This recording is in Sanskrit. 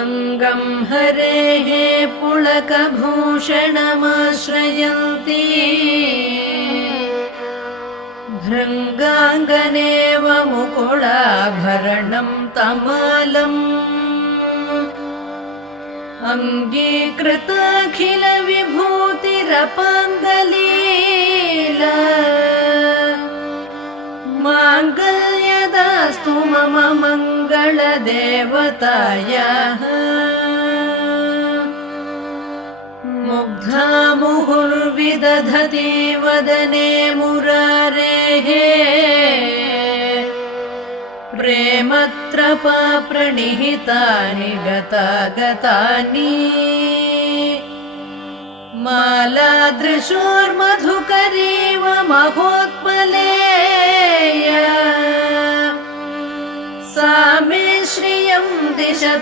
अङ्गं हरेः पुलकभूषणमाश्रयन्ती भृङ्गाङ्गनेव मुकुलाभरणं तमालम् अङ्गीकृताखिलविभूतिरपाङ्गलीला माङ्गल्यदास्तु मम मङ्गलदेवतायाः मुग्धा मुहुर्विदधति वदने मुरारेः प्रेमत्रपा प्रणिहितानि गतागतानि मालादृशोर्मधुकरीव महोत्पलेया सा मे श्रियं दिशतु